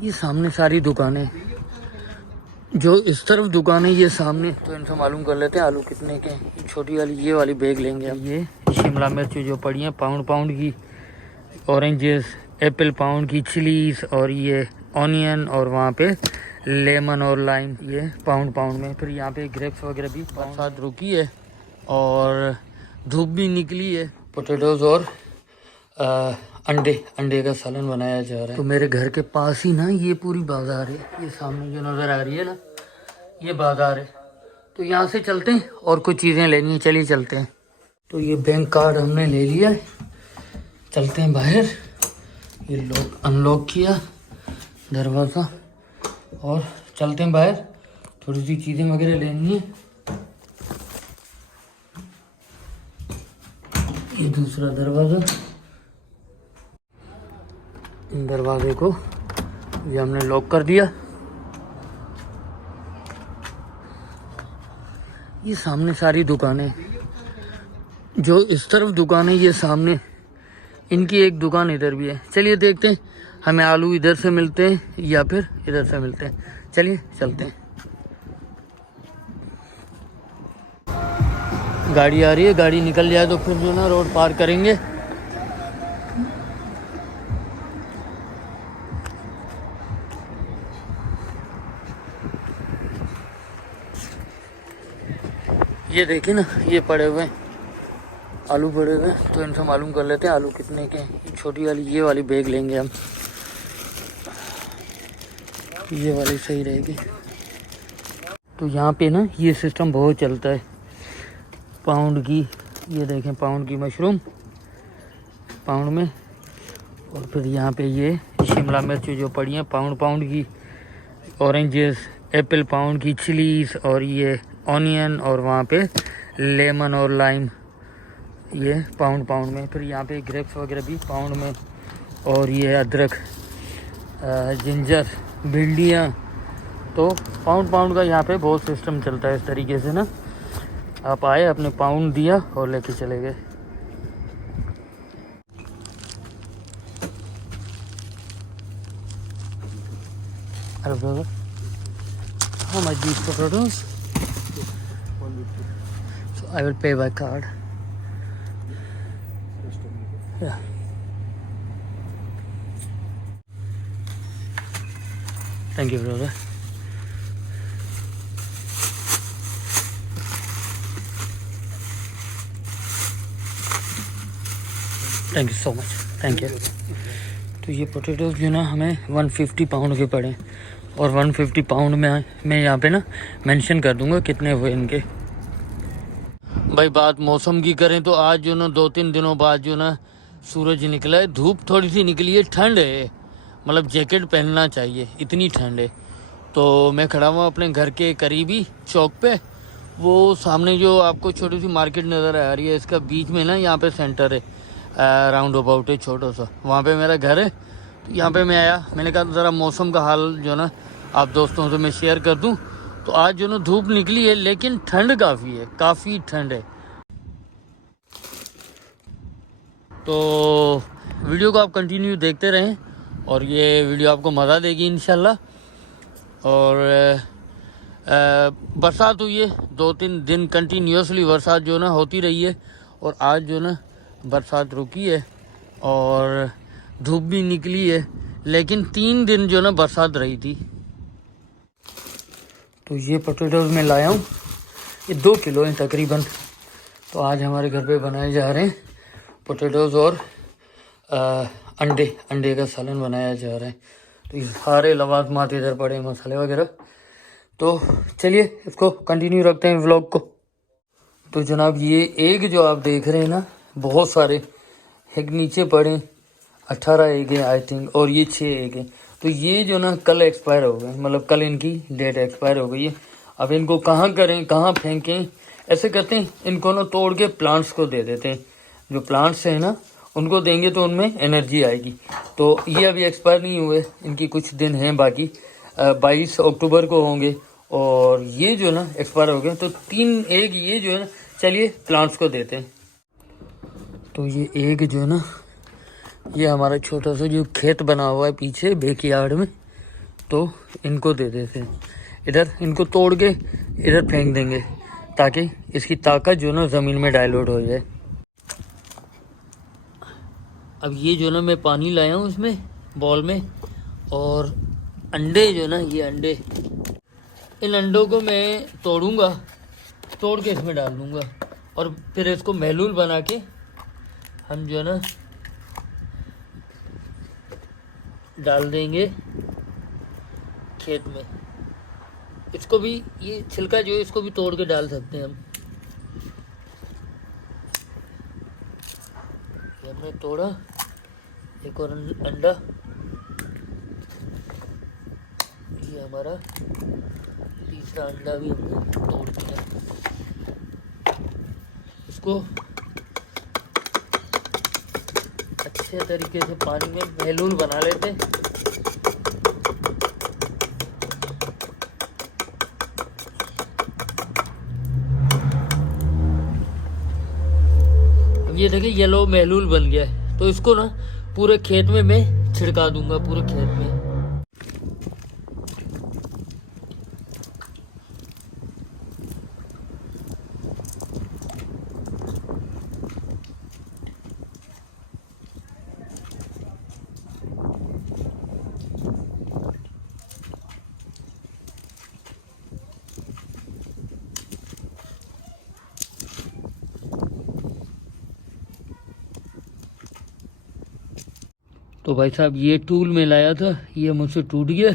ये सामने सारी दुकानें, जो इस तरफ दुकान है ये सामने, तो इनसे मालूम कर लेते हैं आलू कितने के। ये छोटी वाली ये वाली बैग लेंगे हम। ये शिमला मिर्च जो पड़ी है पाउंड पाउंड की, ऑरेंजेस एप्पल पाउंड की, चिलीज और ये ऑनियन, और वहाँ पे लेमन और लाइम ये पाउंड पाउंड में। फिर यहाँ पे ग्रेप्स वगैरह भी। बरसात रुकी है और धूप भी निकली है। पोटैटोज और अंडे का सालन बनाया जा रहा है। तो मेरे घर के पास ही ना ये पूरी बाजार है, ये सामने जो नज़र आ रही है ना ये बाजार है। तो यहाँ से चलते हैं और कुछ चीज़ें लेनी है, चलिए चलते हैं। तो ये बैंक कार्ड हमने ले लिया है, चलते हैं बाहर। ये लॉक अनलॉक किया दरवाज़ा और चलते हैं बाहर, थोड़ी सी चीज़ें वगैरह लेनी है। ये दूसरा दरवाज़ा, दरवाजे को ये हमने लॉक कर दिया। ये सामने सारी दुकानें, जो इस तरफ दुकान है ये सामने, इनकी एक दुकान इधर भी है। चलिए देखते हैं हमें आलू इधर से मिलते हैं या फिर इधर से मिलते हैं। चलिए चलते हैं। गाड़ी आ रही है, गाड़ी निकल जाए तो फिर जो ना रोड पार करेंगे। ये देखिए ना ये पड़े हुए आलू पड़े हुए, तो इनसे मालूम कर लेते हैं आलू कितने के। ये छोटी वाली ये वाली बैग लेंगे हम, ये वाली सही रहेगी। तो यहाँ पे ना ये सिस्टम बहुत चलता है पाउंड की। ये देखें पाउंड की मशरूम पाउंड में, और फिर यहाँ पे ये शिमला मिर्च जो पड़ी हैं पाउंड पाउंड की, ऑरेंजेस एप्पल पाउंड की, चिलीज और ये ऑनियन, और वहाँ पे लेमन और लाइम ये पाउंड पाउंड में। फिर यहाँ पे ग्रेप्स वगैरह भी पाउंड में, और ये अदरक जिंजर भिंडियाँ, तो पाउंड पाउंड का यहाँ पे बहुत सिस्टम चलता है इस तरीके से ना। आप आए अपने पाउंड दिया और लेके चले गए। Hello brother, how much these potatoes? So I will pay by card. Yeah. Thank you, brother. Thank you so much. Thank you. तो ये पोटैटोज जो ना हमें 150 पाउंड के पड़े, और 150 पाउंड में मैं यहाँ पे ना मेंशन कर दूंगा कितने हुए इनके। भाई बात मौसम की करें तो आज जो ना 2-3 दिनों बाद जो ना सूरज निकला है, धूप थोड़ी सी निकली है, ठंड है, मतलब जैकेट पहनना चाहिए इतनी ठंड है। तो मैं खड़ा हुआ अपने घर के करीबी चौक पे, वो सामने जो आपको छोटी सी मार्केट नज़र आ रही है, इसका बीच में ना यहाँ पे सेंटर है, राउंड अबाउट है छोटा सा, वहाँ पे मेरा घर है। तो यहाँ पे मैं आया, मैंने कहा ज़रा मौसम का हाल जो ना आप दोस्तों से मैं शेयर कर दूँ। तो आज जो ना धूप निकली है लेकिन ठंड काफ़ी है, काफ़ी ठंड है। तो वीडियो को आप कंटिन्यू देखते रहें और ये वीडियो आपको मज़ा देगी इंशाल्लाह। और बरसात हुई है 2-3 दिन कंटिन्यूसली, बरसात जो ना होती रही है, और आज जो ना बरसात रुकी है और धूप भी निकली है, लेकिन 3 दिन जो ना बरसात रही थी। तो ये पोटैटोज मैं लाया हूँ, ये 2 किलो हैं तकरीबन। तो आज हमारे घर पे बनाए जा रहे हैं पोटैटोज और अंडे का सालन बनाया जा रहा है। तो ये सारे लवाजमात इधर पड़े हैं, मसाले वगैरह। तो चलिए इसको कंटिन्यू रखते हैं व्लॉग को। तो जनाब ये एग जो आप देख रहे हैं ना, बहुत सारे एग नीचे पड़े, 18 एग हैं आई थिंक, और ये 6 एग हैं। तो ये जो ना कल एक्सपायर हो गए, मतलब कल इनकी डेट एक्सपायर हो गई है। अब इनको कहाँ करें, कहाँ फेंकें, ऐसे करते हैं इनको ना तोड़ के प्लांट्स को दे देते हैं। जो प्लांट्स हैं ना उनको देंगे तो उनमें एनर्जी आएगी। तो ये अभी एक्सपायर नहीं हुए, इनकी कुछ दिन हैं बाकी, 22 अक्टूबर को होंगे, और ये जो ना एक्सपायर हो गए। तो 3 एग ये जो है ना, चलिए प्लांट्स को देते हैं। तो ये एग जो है ना, ये हमारा छोटा सा जो खेत बना हुआ है पीछे बैकयार्ड में, तो इनको दे देते हैं इधर, इनको तोड़ के इधर फेंक देंगे ताकि इसकी ताकत जो ना ज़मीन में डाइल्यूट हो जाए। अब ये जो ना मैं पानी लाया हूँ उसमें बॉल में, और अंडे जो ना, ये अंडे, इन अंडों को मैं तोड़ूंगा, तोड़ के इसमें डाल दूंगा और फिर इसको महलूल बना के हम जो है ना डाल देंगे खेत में। इसको भी, ये छिलका जो है इसको भी तोड़ के डाल सकते हैं हम। ये हमने तोड़ा, एक और अंडा, ये हमारा तीसरा अंडा भी हमने तोड़ दिया। इसको अच्छे तरीके से पानी में महलूल बना लेते हैं। अब ये देखिए येलो महलूल बन गया है, तो इसको ना पूरे खेत में मैं छिड़का दूंगा, पूरे खेत में। तो भाई साहब ये टूल में लाया था, ये मुझसे टूट गया।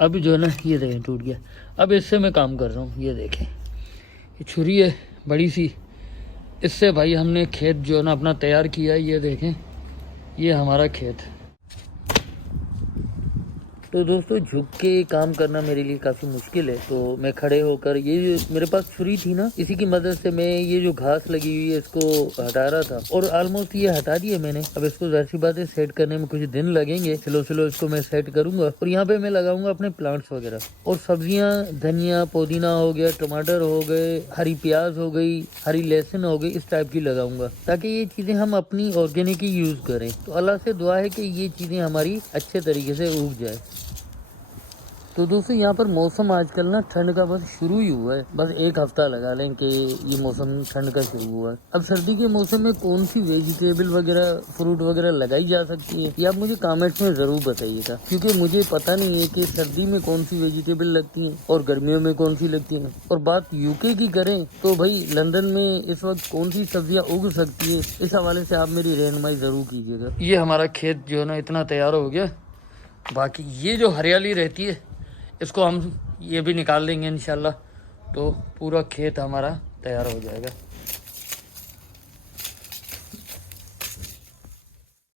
अब जो है ना ये देखें टूट गया। अब इससे मैं काम कर रहा हूँ। ये देखें, ये छुरी है बड़ी सी, इससे भाई हमने खेत जो है ना अपना तैयार किया है। ये देखें, ये हमारा खेत। तो दोस्तों झुक के काम करना मेरे लिए काफ़ी मुश्किल है, तो मैं खड़े होकर, ये जो मेरे पास छुरी थी ना, इसी की मदद से मैं ये जो घास लगी हुई है इसको हटा रहा था, और ऑलमोस्ट ये हटा दिया मैंने। अब इसको जाहिर सी बात है सेट करने में कुछ दिन लगेंगे। स्लो स्लो इसको मैं सेट करूंगा और यहाँ पे मैं लगाऊंगा अपने प्लांट्स वगैरह और सब्जियाँ, धनिया, पुदीना हो गया, टमाटर हो गए, हरी प्याज हो गई, हरी लहसुन हो गई, इस टाइप की लगाऊंगा ताकि ये चीज़ें हम अपनी ऑर्गेनिक ही यूज़ करें। तो अल्लाह से दुआ है कि ये चीज़ें हमारी अच्छे तरीके से उग जाए। तो दोस्तों यहाँ पर मौसम आजकल ना ठंड का बस शुरू ही हुआ है, बस एक हफ्ता लगा लें कि ये मौसम ठंड का शुरू हुआ है। अब सर्दी के मौसम में कौन सी वेजिटेबल वगैरह, फ्रूट वगैरह लगाई जा सकती है, ये आप मुझे कमेंट्स में ज़रूर बताइएगा, क्योंकि मुझे पता नहीं है कि सर्दी में कौन सी वेजिटेबल लगती हैं और गर्मियों में कौन सी लगती हैं। और बात यूके की करें तो भाई लंदन में इस वक्त कौन सी सब्जियाँ उग सकती है, इस हवाले से आप मेरी रहनुमाई ज़रूर कीजिएगा। ये हमारा खेत जो है ना इतना तैयार हो गया, बाकी ये जो हरियाली रहती है इसको हम ये भी निकाल देंगे इंशाल्लाह, तो पूरा खेत हमारा तैयार हो जाएगा।